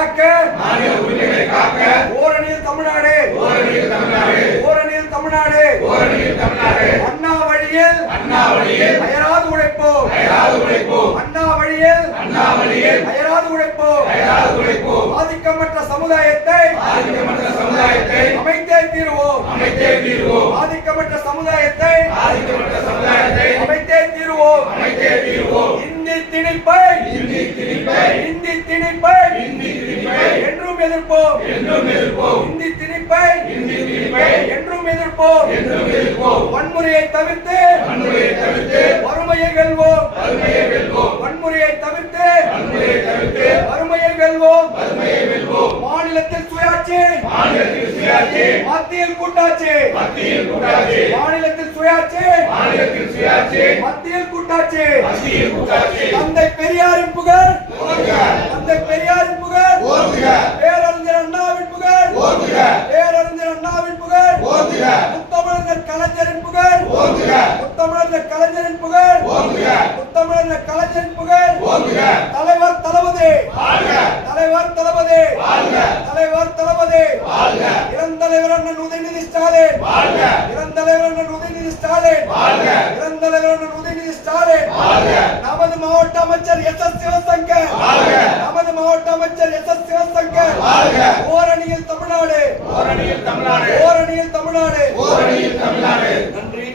காக்க ஓரணியில் தமிழ்நாடு ஓரணியில் தமிழ்நாடு அண்ணா வழியில் அயராது உழைப்போம் அண்ணா வழியில் அயராது உழைப்போம் ஆதிக்கமற்ற சமுதாயத்தை அமைத்தே தீருவோம் ஆதிக்கமற்ற சமுதாயத்தை அமைத்தே தீருவோம் இந்தி திணிப்பை என்றும் எதிர்ப்போம் இந்தி திணிப்பை என்றும் எதிர்ப்போம் வன்முறையை தவிர்த்து வறுமையை வெல்வோம் வன்முறையை தவிர்த்து வறுமையை வெல்வோம் மாநிலத்தில் சுயாட்சி மத்தியில் கூட்டாட்சி மாநிலத்தில் சுயாட்சி மத்தியில் கூட்டாட்சி தந்தை பெரியாரின் புகழ் தந்தை பெரியாரின் புகழ் பேரறிஞர் அண்ணாவின் புகழ் பேரறிஞர் அண்ணாவின் புகழ் முத்தமிழர் கலைஞரின் புகழ் முத்தமிழர் கலைஞரின் புகழ் முத்தமிழர் கலைஞரின் புகழ் தலைவர் தளபதி தலைவர் தளபதி தலைவர் தளபதி இளந்தலைவர் அண்ணன் உதயநிதி ஸ்டாலின் இளந்தலைவர் அண்ணன் உதயநிதி ஸ்டாலின் இளந்தலைவர் அண்ணன் உதயநிதி ஸ்டாலின் நமது மாவட்ட அமைச்சர் எஸ்.எஸ். சிவசங்கர் நமது மாவட்ட அமைச்சர் எஸ்.எஸ். சிவசங்கர் ஓரணியில் தமிழ்நாடு ஓரணியில் தமிழ்நாடு நன்றி.